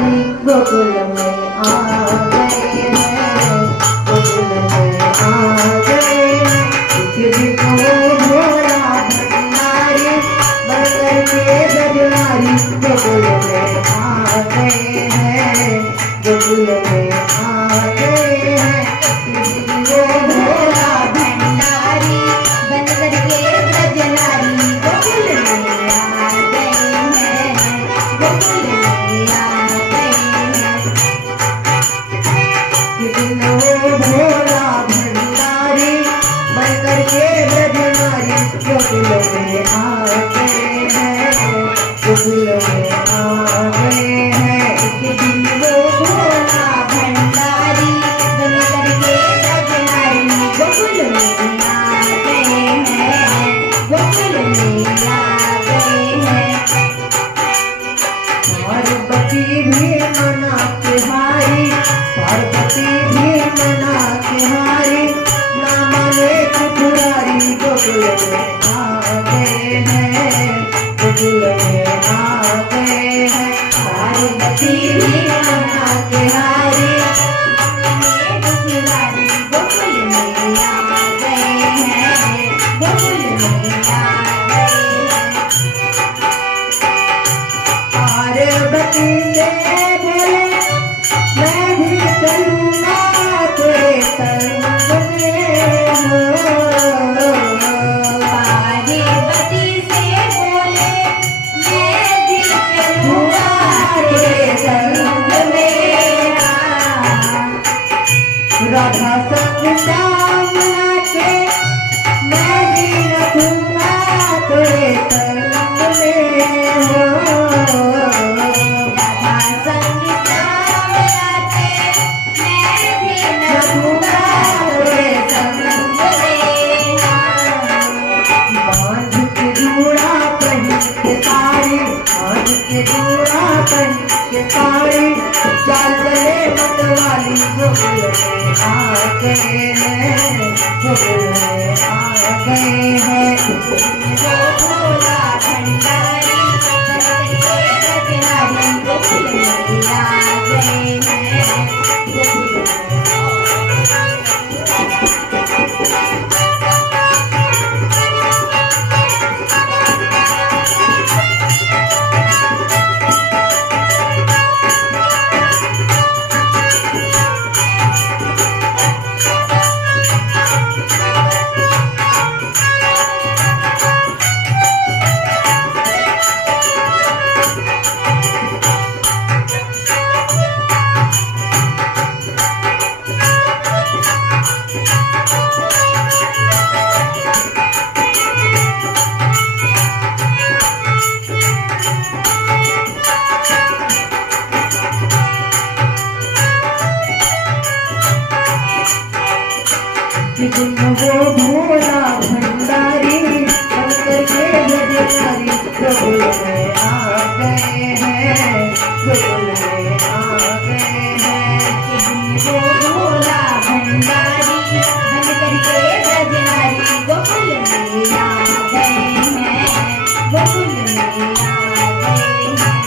ब्रजधारी गोकुल में आ गए हैं, गोकुल में आ गए हैं। एक दिन वो भोला भंडारी बनकर के ब्रजधारी गोकुल में आ गए हैं, गोकुल में आ गए हैं। एक दिन वो भोला भंडारी बनकर के ब्रजधारी गोकुल में आ गए हैं, गोकुल में आ गए हैं। एक दिन वो भोला भंडारी बनकर के ब्रजधारी गोकुल में आ गए हैं, गोकुल में आ गए हैं। एक दिन वो भोला भंडारी बनकर के ब्रजधारी गोकुल में आ गए हैं, गोकुल में आ गए हैं। पार्वती भी मना के हारी, पार्वती भी मना के हारी, ना माने त्रिपुरारी गोकुल में आ गए हैं, गोकुल में आ गए हैं। पार्वती भी मना के हारी, त्रिपुरारी गोकुल में आ गए हैं, गोकुल में आ गए हैं। पार्वती से बोले मैं भी चलूंगा तेरे संग में हो। पार्वती से बोले मैं भी चलूंगा तेरे संग में। राधा संग श्याम नाचे मैं भी नचूंगा तेरे संग में हो। राधा संग श्याम नाचे मैं भी नचूंगा तेरे संग में। बांध के जूड़ा पहन के साड़ी, बांध के जूड़ा पहन के साड़ी, चाल चले मतवाली गोकुल में आ गए हैं, गोकुल में आ गए हैं। वो भोला भंडारी बनकर के ब्रजधारी गोकुल में आ गए हैं, गोकुल में एक दिन वो भोला भंडारी बनकर के ब्रजधारी गोकुल में आ गए हैं, गोकुल में आ गए हैं। एक दिन वो भोला भंडारी बनकर के ब्रजधारी गोकुल में आ गए हैं, गोकुल में आ गए हैं।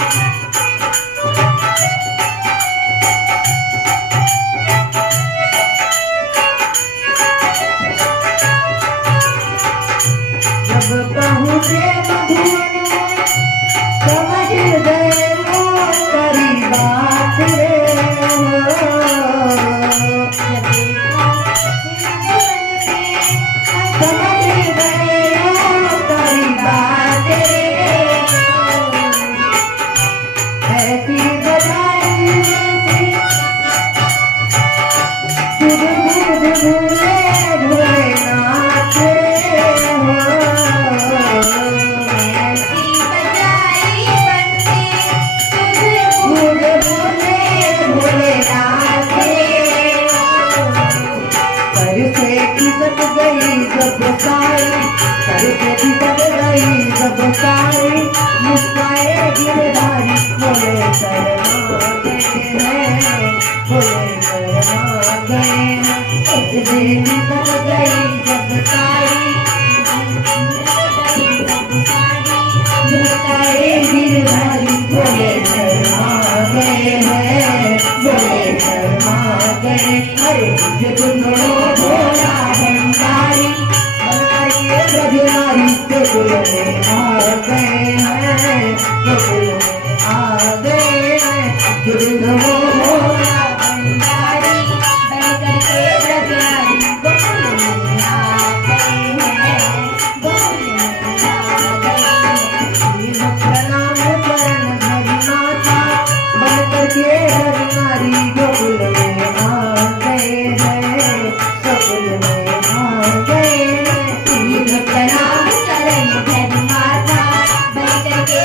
जब पहुँचे मधुवन में समझ गए वो तेरी बात रे हो। समझ गए वो तेरी बात रे हो। ऐसी बजाई सुध बुध भूले भोलेनाथ हो। ऐसी बजाई बंसी सुध बुध भूले भोलेनाथ हो। कर से खिसक गई जब साई, कर से खिसक गई जब साई, मुस्काए गिरधारी बोले शर्मा गए हैं, बोले शर्मा गए हैं। एक दिन खिसक गई जब साई, मुस्काए गिरधारी बोले शर्मा गए हैं। गुंगो भोला भंडारी बनकर के ब्रजनारी गोकुल में आ गए हैं, गोकुल में आ गए हैं। गुंगो भोला भंडारी बनकर के ब्रजनारी गोकुल में आ गए हैं, गोकुल में आ गए हैं। प्रणाम करण हरि माता बनकर के ब्रजनारी गोकुल में आ गए हैं, गोकुल में आ गए हैं। प्रणाम करण हरि माता बनकर के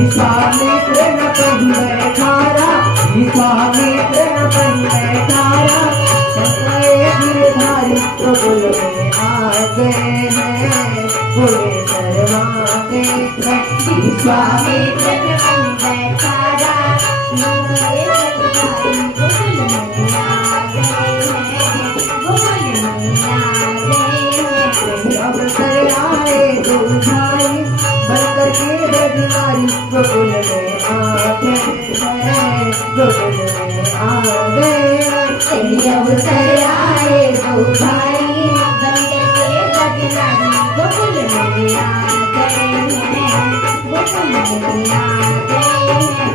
विश्वामित्र न पहिए खारा, विश्वामित्र न पहिए खारा, संकरे गिरधारी गोकुल में आ गए हैं, बोले शर्मा के विश्वामित्र न पहिए खारा, संकरे गिरधारी गोकुल में आ गए हैं, गोकुल में आ गए हैं। अवसर आए दो भाई बनकर के ब्रजनारी गोकुल में आ गए हैं, गोकुल में आ गए हैं। अवसर आए दो भाई बनकर के ब्रजनारी गोकुल में आ गए हैं, गोकुल में आ गए हैं।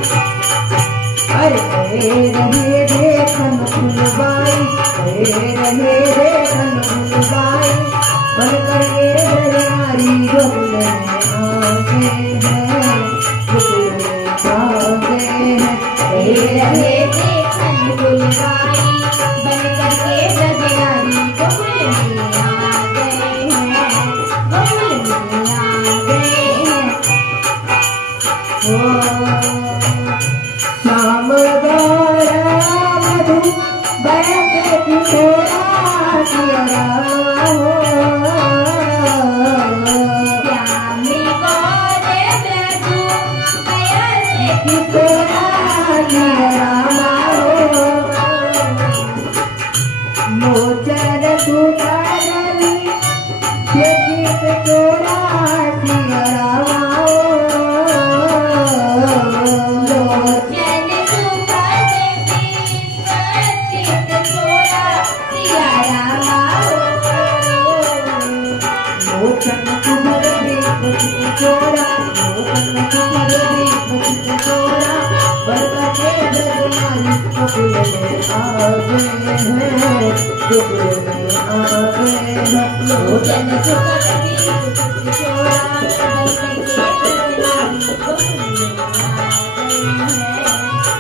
अरे रहे देखन फुलबाई, अरे रहे देखन फुलबाई बनकर के ब्रजनारी गोकुल में आ गए हैं, गोकुल में आ गए हैं। रहे देखन फुलबाई बनकर के ब्रजनारी गोकुल में आ गए हैं, गोकुल में आ गए हैं। श्याम गौरा मधु बैठ किशोरा किया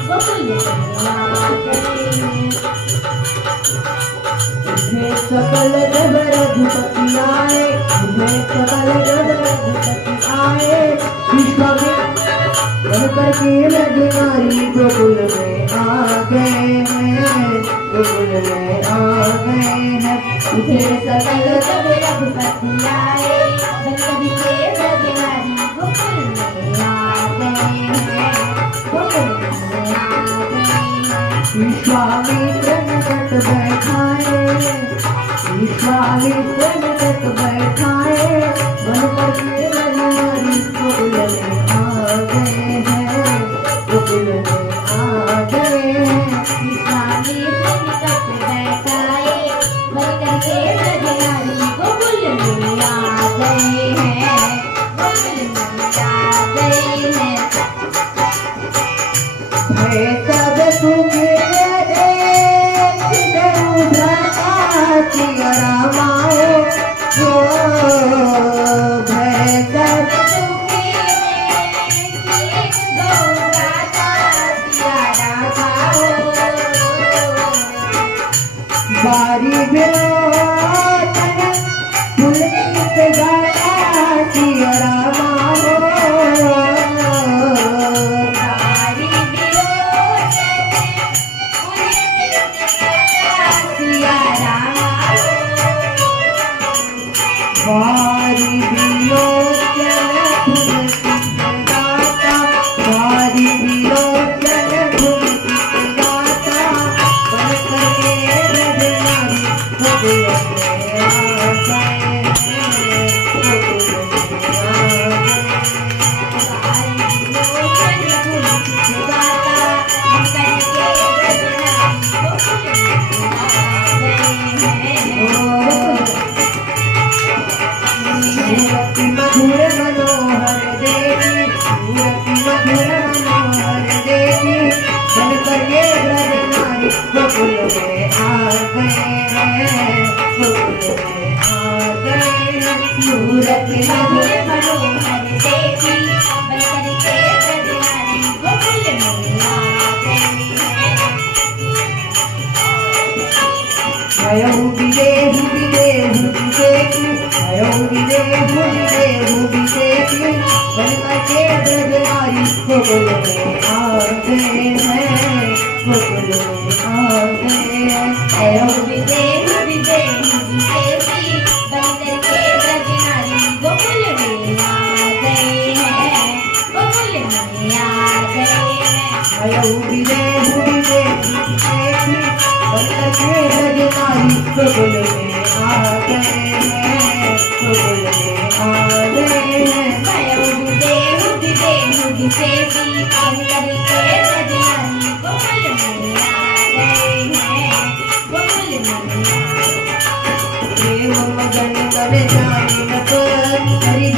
गोकुल में आ गए हैं। उठे सकल जब रघुपति आए, उठे सकल जब रघुपति आए, विश्वामित्र बनकर के ब्रजधारी गोकुल में आ गए हैं, गोकुल में आ गए हैं। उठे सकल जब रघुपति आए, बनकर के ब्रजधारी गोकुल में आ गए हैं, गोकुल में आ गए हैं। विश्वामित्र निकट बैठाए, विश्वामित्र निकट बैठाए, बनकर के ब्रजधारी गोकुल में आ गए हैं, गोकुल में आ गए हैं। विश्वामित्र निकट बैठाए, बनकर के ब्रजधारी गोकुल में आ गए हैं, गोकुल में आ गए हैं। भय सब सुख सिया रामाओ, भय सब सुखी गौराता सिया रामाओ, बारी विलोचन पुलकित गाता सिया रामाओ, बारी विलोचन पुलकित गाता सिया रामाओ, बारी विलोचन पुलकित गाता, बारी विलोचन पुलकित गाता, बनकर के ब्रजधारी गोकुल में आ गए हैं, गोकुल में आ गए। बारी विलोचन पुलकित गाता, बनकर के ब्रजधारी गोकुल में आ गए हैं। मूर्ति मधुर मनोहर देवी, मूर्ति मधुर मनोहर देवी, बनकर के ब्रजधारी गोकुल में आ गए हैं, गोकुल में आ गए हैं। मूर्ति मधुर मनोहर देवी, बनकर के ब्रजधारी गोकुल में आ गए हैं। भयउ विदेहु विदेहु विदेहु, भयउ विदेहु विदेहु विदेहु, बनकर के ब्रजधारी गोकुल में आ गए हैं, गोकुल में आ गए हैं। भयउ विदेहु विदेहु विदेहु, बनकर के ब्रजधारी गोकुल में आ गए हैं, गोकुल में आ गए हैं। भयउ विदेहु विदेहु विदेहु, बनकर के ब्रजधारी गोकुल में आ गए हैं, गोकुल में आ गए हैं। भयउ विदेहु विदेहु विदेहु, बनकर के ब्रजधारी गोकुल में आ गए हैं, गोकुल में आ गए हैं। प्रेम मगन मन जाने न पर, हरि